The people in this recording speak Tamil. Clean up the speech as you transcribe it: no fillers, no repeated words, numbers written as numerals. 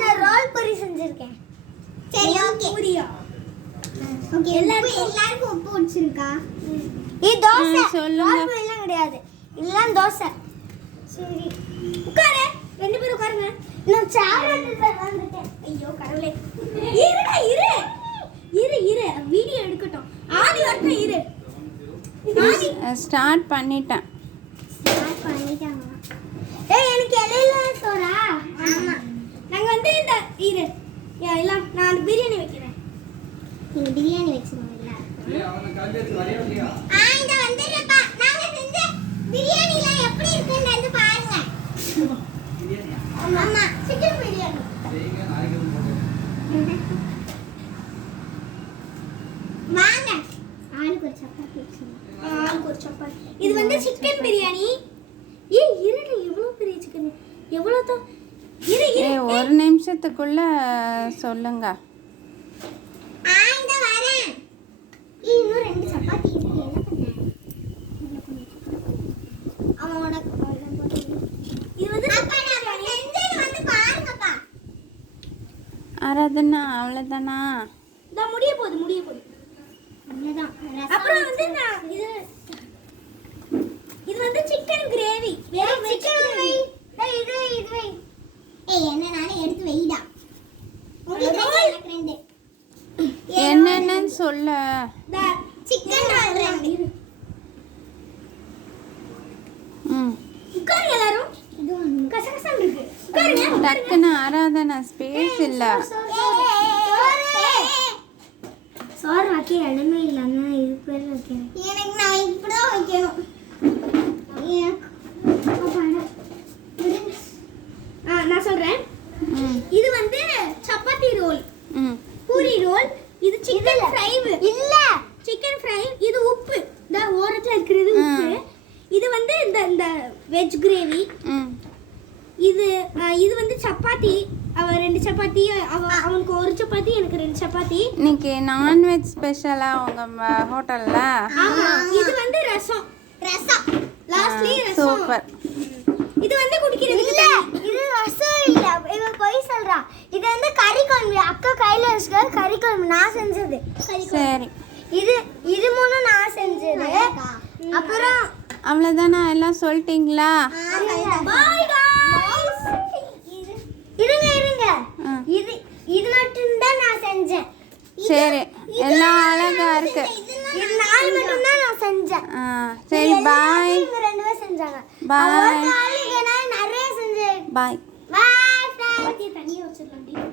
நான் ரோல் பூரி செஞ்சிருக்கேன். சரி ஓகே. பூரியா? ஓகே. எல்லாருக்கும் உப்பு வச்சிருக்கா? இது தோசை. சொல்லுங்க. ரோல் பூரிலாம் கிடையாது. இதெல்லாம் தோசை. சரி. உட்காரு. ரெண்டு பேரும் உட்காருங்க. நான் சாப்பிட்டுட்டு வந்துட்டேன். ஐயோ கடவுளே. இருடா இரு. வீடியோ எடுக்கட்டும். ஆதி வரட்டும் இரு. ஸ்டார்ட் பண்ணிட்டேன். ஏய் எனக்கு இலையில சோறா? ஆமா. நாங்க வந்து இந்த இரு. எல்லாம் நான் பிரியாணி வைக்கிறேன். நீங்க பிரியாணி வெச்சுங்க இல்ல. இந்த வந்துறப்பா. நாங்க செஞ்ச பிரியாணில எப்படி இருக்குன்னு வந்து பாருங்க. ஆமா சிக்கன் பிரியாணி. செய்யுங்க நாளைக்கு போடுறேன். வாங்க. ஆளுக்கு ஒரு சப்பாத்தி வெச்சுங்க. ஆளுக்கு ஒரு சப்பாத்தி. இது வந்து சிக்கன் பிரியாணி. ஏய் இருடி எவ்வளவு பெரிய சிக்கன். எவ்வளவு தான் ஒரு நிமிஷத்துக்குள்ள சொல்லுங்க. இந்த வரேன். இன்னும் ரெண்டு சப்பாத்தி இருக்கு. என்ன பண்ண? அவனோட இது வந்து அப்பா நான் செஞ்சது வந்து பாருங்கப்பா. ஆராதனா அவ்வளவுதானா? இந்த முடிய போகுது. அவ்வளவுதான். அப்புறம் வந்து நான் இது வந்து சிக்கன் கிரேவி. வேற சிக்கன் வை. இது வை. ஏய் என்ன நானே எடுத்து வைடா. உங்களுக்கு ரெண்டு. என்னன்னு சொல்ல. சிக்கன் ரோல் ரெண்டு. உட்காருங்க எல்லாரும். இது கசகசம் இருக்கு. உட்காருங்க. டக்குன்னு ஆராதனா ஸ்பேஸ் இல்ல. சோறு வைக்க இடமே இல்லைன்னா இது பேர் வைக்கிறேன். எனக்கு நான் இப்படிதான் வைக்கணும். நான் சொல்றேன். இது வந்து சப்பாத்தி ரோல், பூரி ரோல். இது சிக்கன் ஃப்ரை. இல்ல சிக்கன் ஃப்ரை. இது உப்பு. இந்த ஓரத்துல இருக்கிறது உப்பு. இது வந்து இந்த வெஜ் கிரேவி. இது வந்து சப்பாத்தி. அவ ரெண்டு சப்பாத்தி, அவனுக்கு ஒரு சப்பாத்தி, எனக்கு ரெண்டு சப்பாத்தி. இன்னைக்கு நான்வெஜ் ஸ்பெஷலா உங்க ஹோட்டல்ல? ஆமா. இது வந்து ரசம். லாஸ்ட்லி ரசம். சூப்பர். இது வந்து குடிக்கிறது இல்ல. இது ரசம் இல்ல. இவ போய் சொல்றா. இது வந்து கறி குழம்பு. அக்கா கையில வச்சிருக்க கறி குழம்பு நான் செஞ்சது. சரி. இது மூணு நான் செஞ்சது. அப்புறம் அவ்வளவுதானா? எல்லாம் சொல்லிட்டீங்களா? பாய் गाइस. இருங்க. இது மட்டும் தான் நான் செஞ்சேன். சரி எல்லாம் அழகா இருக்கு. இது நாலு மட்டும் தான் நான் செஞ்சேன். சரி பாய். இவங்க ரெண்டு பேரும் செஞ்சாங்க. பாய். ஒரு நாளைக்கு நான் நிறைய செஞ்சேன். பாய். Bye friends. தண்ணி வச்சிரலாம்.